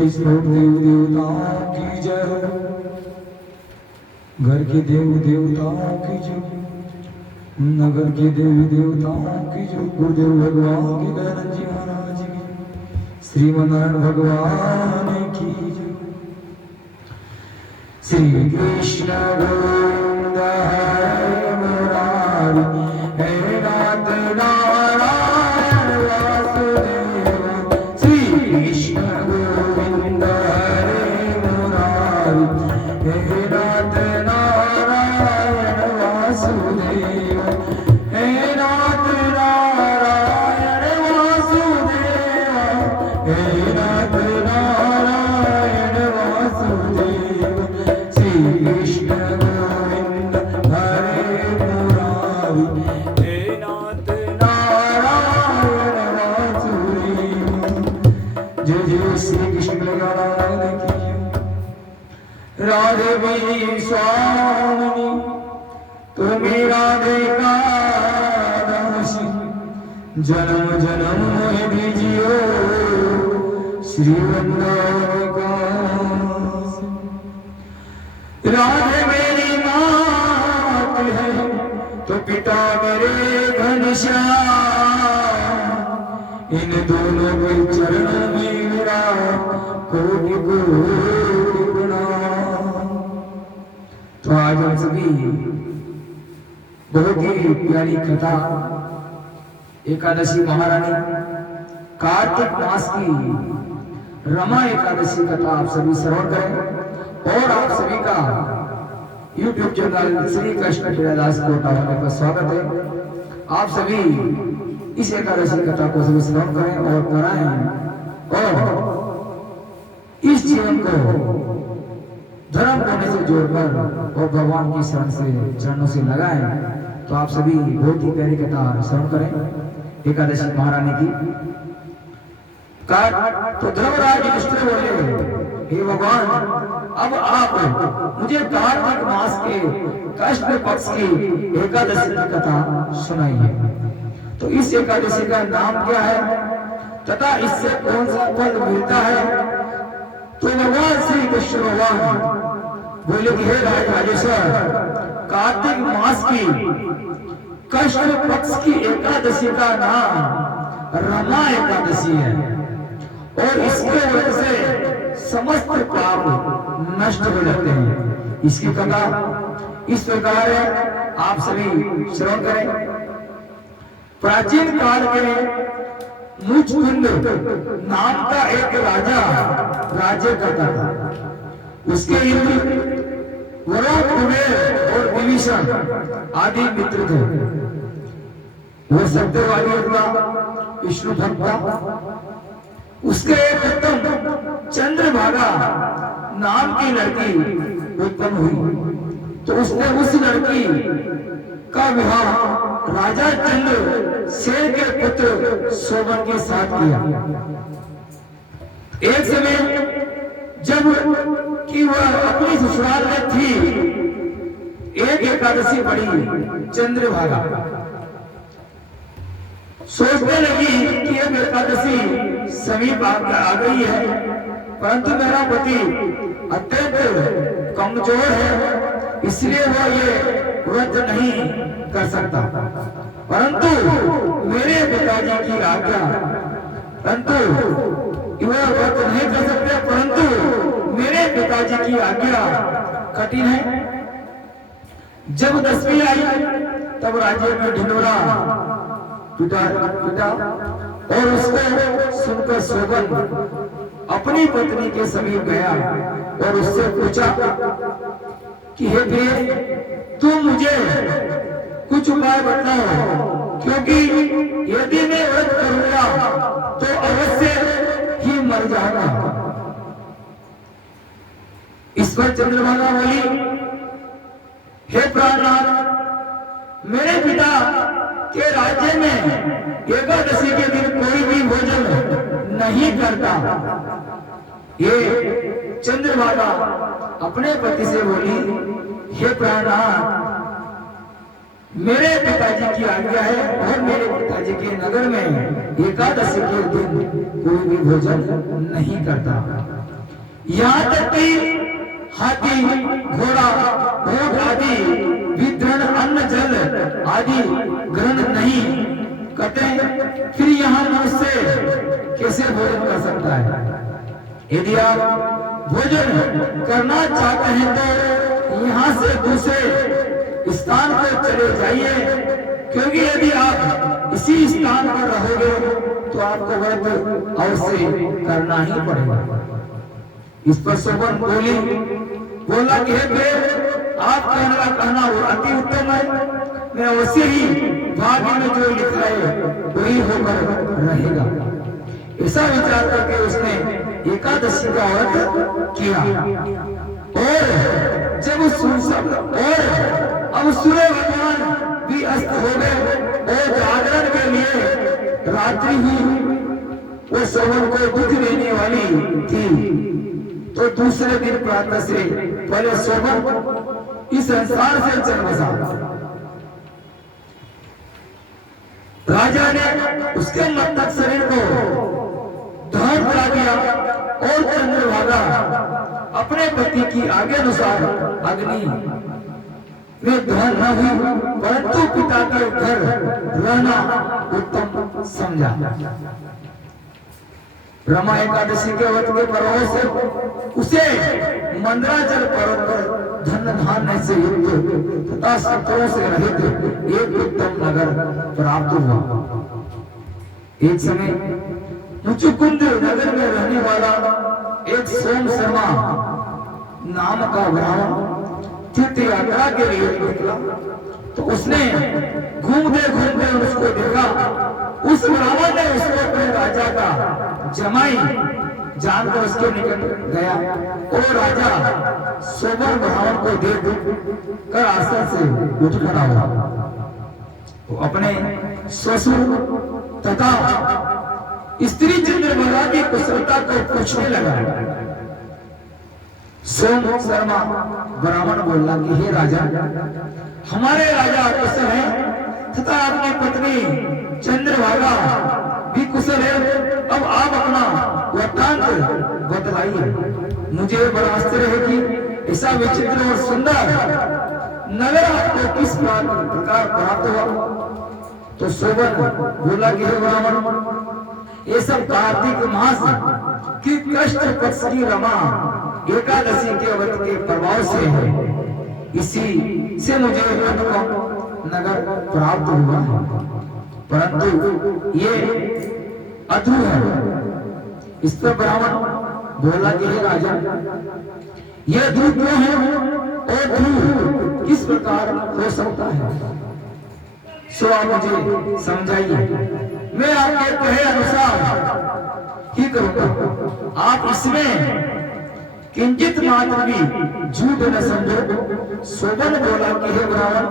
25 करोड़ देव देवताओं की जय हो, घर के देव देवताओं की जय, नगर के देवी देवताओं की जय, गुरुदेव भगवान की दयानंद जी महाराज की, श्रीमनारायण भगवान की जय। श्री कृष्ण गोविंद हरे मुरारी, हे नाथ नारायण वासुदेव। श्री कृष्ण गोविंद हरे मुरारी, हे नाथ नारायण वासुदेव, हे नाथ नारायण वासुदेव, हे नाथ नारायण वासुदेव। श्री कृष्ण गोविंद हरे मुरारी, हे नाथ नारायण वासुदेव। जय जय श्री कृष्ण भगवान की जय। राधे मेरी स्वामिनी तुम्हें राधे का दासी, जन्म जन्म में दीजियो श्री वृंदावन का। राधे मेरी मात है तो पिता मेरे घनश्याम, इन दोनों के चरणों में मेरा कोटि कोटि प्रणाम। तो आज हम सभी बहुत ही प्यारी कथा एकादशी महारानी कार्तिक मास की रमा एकादशी कथा आप सभी श्रवण करें। और आप सभी का YouTube चैनल श्री कृष्ण प्रियदास कोटावाले पर स्वागत है। आप सभी इस एकादशी कथा को सभी श्रवण करें और कराएं और इस जीवन को धर्म करने से जोड़कर और भगवान की शरण से चरणों से लगाएं। तो आप सभी बहुत ही प्यारी कथा श्रवण करें एकादशी महारानी की। तो धर्मराज युधिष्ठिर बोले, हे भगवान, अब आप मुझे कार्तिक मास के कृष्ण पक्ष की एकादशी की कथा सुनाइए। तो इस एकादशी का नाम क्या है तथा इससे कौन सा फल मिलता है? तो भगवान श्री कृष्ण भगवान बोले कि हे राजेश्वर, कार्तिक मास की कृष्ण पक्ष की एकादशी का नाम रमा एकादशी है और इसके वजह से समस्त पाप नष्ट हो जाते हैं। इसकी कथा इस प्रकार है, आप सभी श्रवण करें। प्राचीन काल में मुचकुंद नाम का एक राजा राज्य करता था। उसके इंद्र, वरुण, कुबेर और विभीषण आदि मित्र थे। वो सत्यवादी था, विष्णु भक्त था। उसके एक उत्तम चंद्रभागा नाम की लड़की उत्पन्न हुई। तो उसने उस लड़की का विवाह राजा चंद्र सेन के पुत्र सोमन के साथ किया। एक समय जब कि वह अपनी ससुराल में थी, एक एकादशी पड़ी चंद्रभागा। सोचने लगी कि एक एकादशी समीप आ गई है, परंतु मेरा पति अत्यंत कमजोर है, इसलिए वो ये व्रत नहीं कर सकता। परंतु मेरे पिताजी की आज्ञा, परंतु वह व्रत नहीं कर सकते, परंतु मेरे पिताजी की आज्ञा कठिन है। जब दसवीं आई तब राज्य में ढिंढोरा पिता और उसको सुनकर सोबन अपनी पत्नी के समीप गया और उससे पूछा कि हे प्रिय, तुम मुझे कुछ उपाय बताओ, क्योंकि यदि मैं व्रत करूंगा तो अवश्य ही मर जाऊंगा। इस पर चंद्रभागा बोली, हे प्राणनाथ, मेरे पिता के राज्य में एकादशी के दिन कोई भी भोजन नहीं करता। ये चंद्रभागा अपने पति से बोली, हे प्राणनाथ, मेरे पिताजी की आज्ञा है और मेरे पिताजी के नगर में एकादशी के दिन कोई भी भोजन नहीं करता। यहाँ तक कि हाथी घोड़ा ऊंट आदि भी दृढ़ अन्न जल आदि ग्रहण नहीं करते, फिर यहाँ मनुष्य कैसे भोजन कर सकता है? यदि आप भोजन करना चाहते हैं तो यहाँ से दूसरे स्थान पर चले जाइए, क्योंकि यदि आप इसी स्थान पर रहोगे तो आपको व्रत अवश्य करना ही पड़ेगा। इस पर शोभन बोला कि हे आप कहना अति उत्तम है, मैं अवश्य ही भाग्य में जो लिखा है वही होकर रहेगा। ऐसा विचार करके उसने एकादशी का व्रत किया। और जब और अब सूर्य भगवान भी अस्त हो गए और जागरण के लिए रात्रि हुई, वो शोभन को दुख देने वाली थी, तो दूसरे दिन प्रातः से पहले शोभन इस संसार से चल बसा। राजा ने उसके मस्तक शरीर को दहन करा दिया और चंद्रभागा अपने पति की आगे अनुसार अग्नि में दहन न हुई, परंतु पिता के घर रहना उत्तम समझा। रमा एकादशी के व्रत के प्रभाव से उसे मंदराचल पर्वत पर धन धान्य से युक्त तथा शत्रुओं से रहित एक उत्तम नगर प्राप्त हुआ। एक समय मुचुकुंद नगर में रहने वाला एक सोम शर्मा नाम का ब्राह्मण तीर्थ यात्रा के लिए निकला, तो उसने घूमते घूमते उसको देखा। उस ब्राह्मण ने उसको अपने राजा का जमाई जानकर उसके निकट गया और राजा सोमन ब्राह्मण को देख कर आसन से उठ खड़ा हुआ। तो अपने ससुर तथा स्त्री चंद्रभागा की कुशलता को पूछने लगा। सोम शर्मा ब्राह्मण बोला कि हे राजा, हमारे राजा कुशल है तथा अपनी पत्नी चंद्रभागा भी कुशल है। अब आप अपना वृत्तांत बतलाइए। मुझे बड़ा आश्चर्य है कि ऐसा विचित्र और सुंदर नगर आपको किस प्रकार प्राप्त हुआ। तो शोभन बोला कि हे ब्राह्मण, ये सब कार्तिक मास की कृष्ण पक्ष की रमा एकादशी के व्रत के प्रभाव से है, इसी से मुझे नगर प्राप्त हुआ है, परंतु ये अधू है। इस पर ब्राह्मण बोला कि हे राजा, ये ध्रुव क्यों है और ध्रुव किस प्रकार हो सकता है, सो आप मुझे समझाइए। मैं आपके कहे अनुसार ही करूंगा। आप इसमें किंचित मात्र भी झूठ न समझो। शोभन बोला कि हे ब्राह्मण,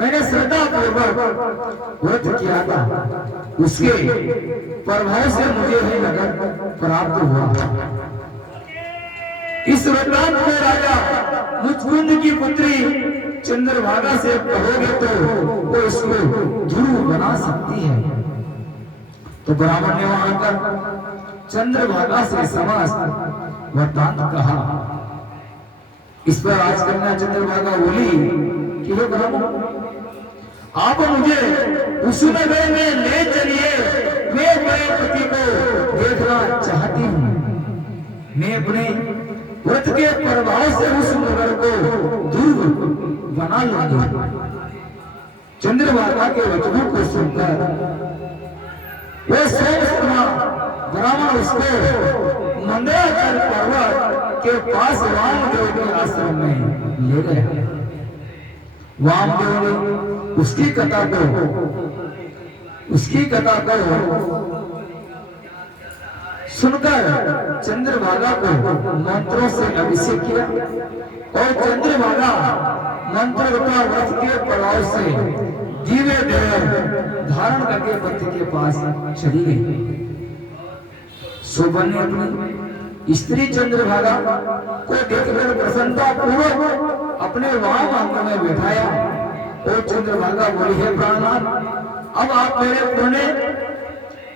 मैंने श्रद्धा पूर्वक व्रत किया था, उसके प्रभाव से मुझे ही नगर प्राप्त हुआ। इस वृत्तांत को राजा मुचकुंद की पुत्री चंद्रभागा से कहोगे तो वो इसको ध्रुव बना सकती है। तो ब्राह्मण ने वहां कर चंद्रभागा से समस्त वृत्तांत कहा। इस पर राजकन्या चंद्रभागा बोली कि हे ब्राह्मण, आप मुझे उस नगर में ले चलिए, मैं अपने पति को देखना चाहती हूँ। मैं अपने व्रत के प्रभाव से उस नगर को ध्रुव बना लूंगी। चंद्रभागा के वचनों को सुनकर वो सोम शर्मा ब्राह्मण उसको मंदराचल पर्वत के पास वामदेव के आश्रम में ले गया। वामदेव ने उसकी कथा को सुनकर चंद्रभागा को मंत्रों से अभिषेक किया और चंद्रभागा मंत्र का व्रत के प्रभाव से दिव्य देह धारण करके पति के पास चली गई। शोभन ने अपनी स्त्री चंद्रभागा को देखकर प्रसन्नता पूर्वक अपने वाम अंग में बैठाया और चंद्रभागा बोली, हे प्राणनाथ, अब आप मेरे पुण्य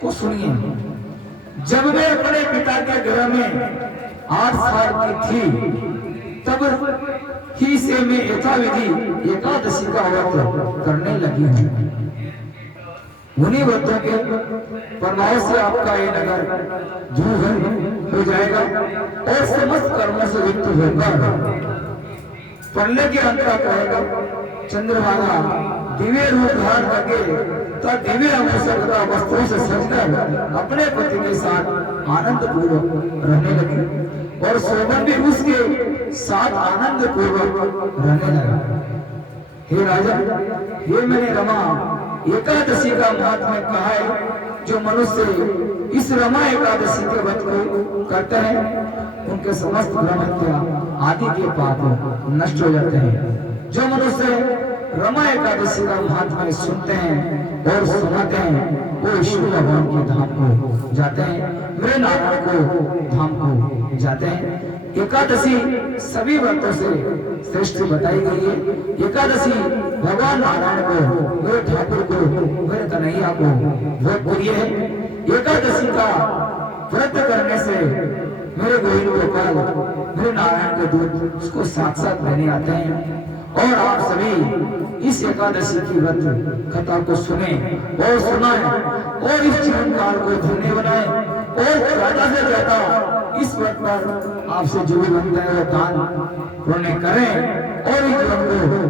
को सुनिए। जब मैं अपने पिता के घर में 8 साल की थी तब ही से मैं यथाविधि एकादशी का व्रत करने लगी हूँ। उन्हीं व्रतों के प्रभाव से आपका ये नगर दूर हो जाएगा और समस्त कर्मों से युक्त होगा। प्रलय के अंत तक रहेगा। चंद्रभागा दिव्य रूप धारण करके तथा दिव्य आभूषण तथा वस्त्रों से सजकर अपने पति के साथ आनंद पूर्वक रहने लगी और शोभन भी उसके साथ आनंद पूर्वक रहने लगा। हे राजा, ये मैंने रमा एकादशी का महात्म्य कहा है। जो मनुष्य इस रमा एकादशी के व्रत को करते हैं उनके समस्त भ्रम हत्या आदि के पाप नष्ट हो जाते हैं। जो मनुष्य रमा एकादशी का महात्म्य सुनते हैं और सुनाते हैं वो विष्णु भगवान के धाम को जाते हैं, मेरे नारायण को धाम को जाते हैं। एकादशी सभी व्रतों से श्रेष्ठ बताई गई है। एकादशी भगवान नारायण को, मेरे ठाकुर को, मेरे कन्हैया को बहुत प्रिय है। एकादशी का व्रत करने से मेरे गोविंद गोपाल, मेरे नारायण के दूत उसको साथ साथ रहने आते हैं। और आप सभी इस एकादशी की व्रत कथा को सुने और सुनाएं और इस जीवन काल को धन्य बनाएं और ज्यादा से ज्यादा इस व्रत पर आपसे जो भी बनता है वो दान पुण्य करें और इस व्रत को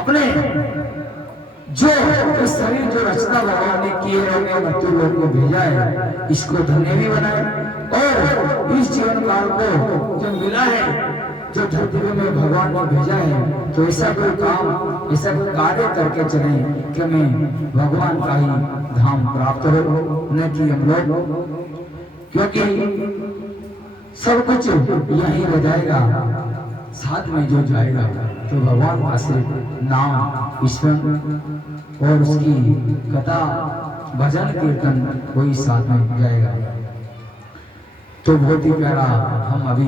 अपने जो इस शरीर जो रचना भगवान ने किए है मृत्यु लोक को भेजा है इसको धन्य भी बनाए और इस जीवन काल को जो मिला है जो धरती में भगवान ने भेजा है तो ऐसा कोई काम, ऐसा कोई कार्य करके चले कि हमें भगवान का ही धाम प्राप्त हो, न कि हम लोग, क्योंकि सब कुछ यही रह जाएगा, साथ में जो जाएगा तो भगवान का सिर्फ नाम, ईश्वर और उसकी कथा, भजन कीर्तन वही साथ में जाएगा। तो बहुत ही प्यारा हम अभी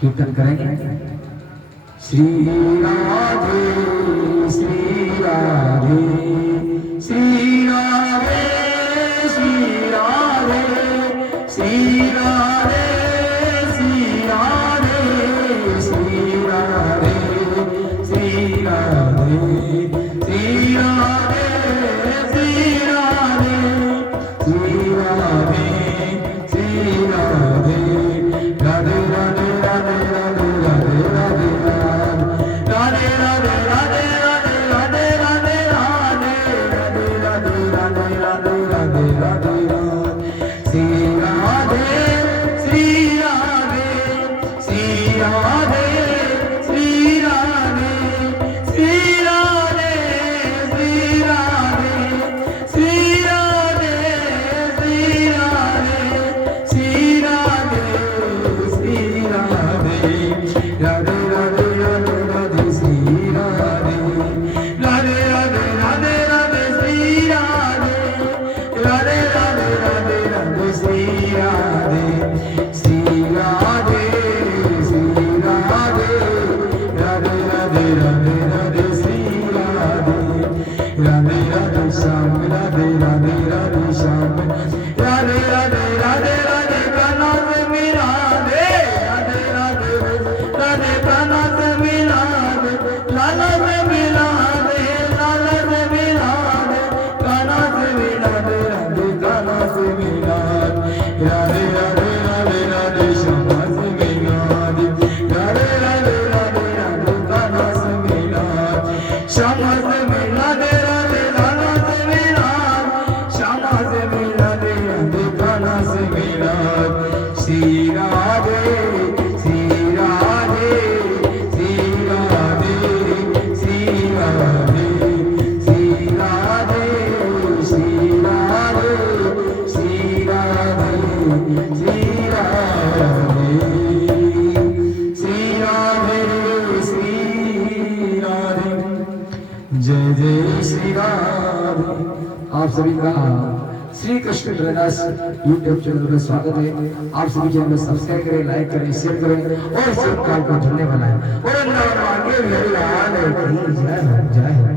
कीर्तन करेंगे। श्री राधे श्री राधे श्री राधे श्री राधे श्री राधे श्री राधे श्री राधे श्री राधे श्री राधे श्री राधे श्री राधे श्री राधे राधे राधे आप सभी का Shri Krishna drainers YouTube channel में स्वागत है। आप सभी चैनल को सब्सक्राइब करें, लाइक करें, शेयर करें और इस चैनल को धन्य बनाएं और जय हो।